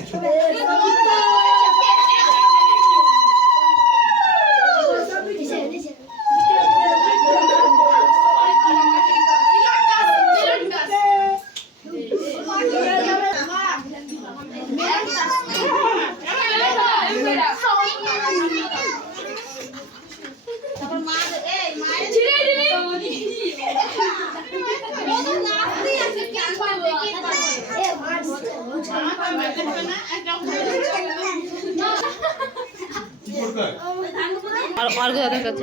কি করতে আর অর্ঘ দাদার কাছে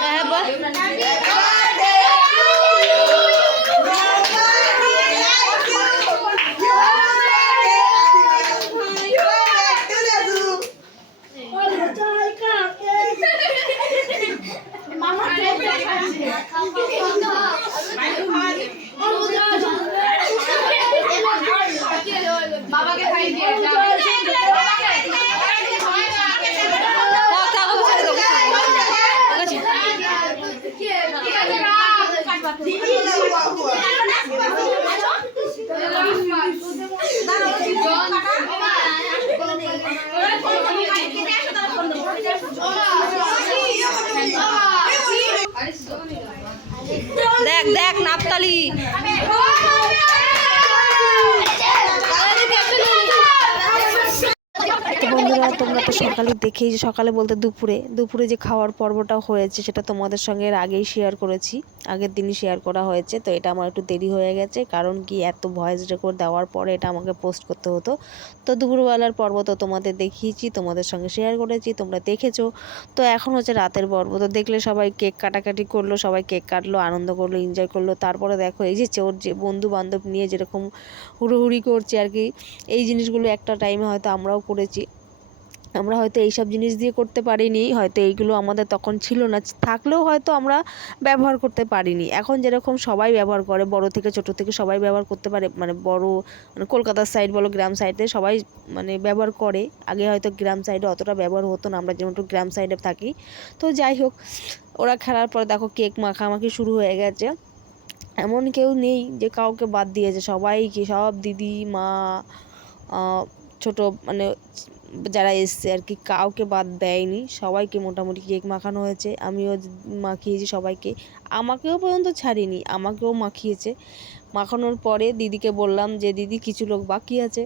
হ্যাঁ দেখ দেখ নাপতালি। তোমরা তো সকালে দেখেই সকালে বলতে দুপুরে দুপুরে যে খাওয়ার পর্বটা হয়েছে সেটা তোমাদের সঙ্গে আগেই শেয়ার করেছি। আগের দিনই শেয়ার করা হয়েছে, তো এটা আমার একটু দেরি হয়ে গেছে, কারণ কি এত ভয়েস রেকর্ড দেওয়ার পরে এটা আমাকে পোস্ট করতে হতো। তো দুপুরবেলার পর্ব তো তোমাদের দেখিয়েছি, তোমাদের সঙ্গে শেয়ার করেছি, তোমরা দেখেছ। তো এখন হচ্ছে রাতের পর্ব, তো দেখলে সবাই কেক কাটাকাটি করল, সবাই কেক কাটলো, আনন্দ করল এনজয় করল। তারপরে দেখো এই যে ওর যে বন্ধু বান্ধব নিয়ে যেরকম হুড়োহুড়ি করছে আর কি, এই জিনিসগুলো একটা টাইমে হয়তো আমরাও করেছি। আমরা হয়তো এইসব জিনিস দিয়ে করতে পারিনি, হয়তো এইগুলো আমাদের তখন ছিল না, থাকলেও হয়তো আমরা ব্যবহার করতে পারিনি। এখন যেরকম সবাই ব্যবহার করে, বড় থেকে ছোট থেকে সবাই ব্যবহার করতে পারে মানে বড় মানে কলকাতার সাইড বলো, গ্রাম সাইডে সবাই মানে ব্যবহার করে। আগে হয়তো গ্রাম সাইডে অতটা ব্যবহার হতো না, আমরা যেমন একটু গ্রাম সাইডে থাকি। তো যাই হোক, ওরা খেলার পর দেখো কেক মাখামাখি শুরু হয়ে গেছে। এমন কেউ নেই যে কাউকে বাদ দিয়েছে। সবাই সবাইকে, সব দিদি, মা ছোট মানে যারা এসছে আর কি, কাউকে বাদ দেয়নি। সবাইকে মোটামুটি কেক মাখানো হয়েছে। আমিও মাখিয়েছি সবাইকে। আমাকেও পর্যন্ত ছাড়িনি, আমাকেও মাখিয়েছে। মাখানোর পরে দিদিকে বললাম যে, দিদি, কিছু লোক বাকি আছে।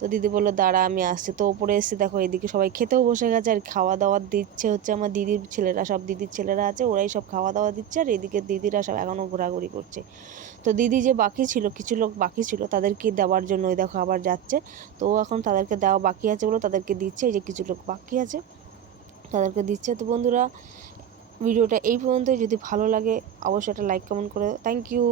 তো দিদি বলল, দাঁড়া, আমি আসছি। তো ওপরে এসে দেখো, এদিকে সবাই খেতেও বসে গেছে। আর খাওয়া দাওয়া দিচ্ছে হচ্ছে আমার দিদির ছেলেরা, সব দিদির ছেলেরা আছে, ওরাই সব খাওয়া দাওয়া দিচ্ছে। আর এদিকে দিদিরা সব এখনও ঘোরাঘুরি করছে। তো দিদি যে বাকি ছিল, কিছু লোক বাকি ছিল, তাদেরকে দেওয়ার জন্য ওই দেখো আবার যাচ্ছে। তো এখন তাদেরকে দেওয়া বাকি আছে বলে তাদেরকে দিচ্ছে, এই যে কিছু লোক বাকি আছে, তাদেরকে দিচ্ছে। তো বন্ধুরা, ভিডিওটা এই পর্যন্তই। যদি ভালো লাগে, অবশ্যই একটা লাইক কমেন্ট করে থ্যাংক ইউ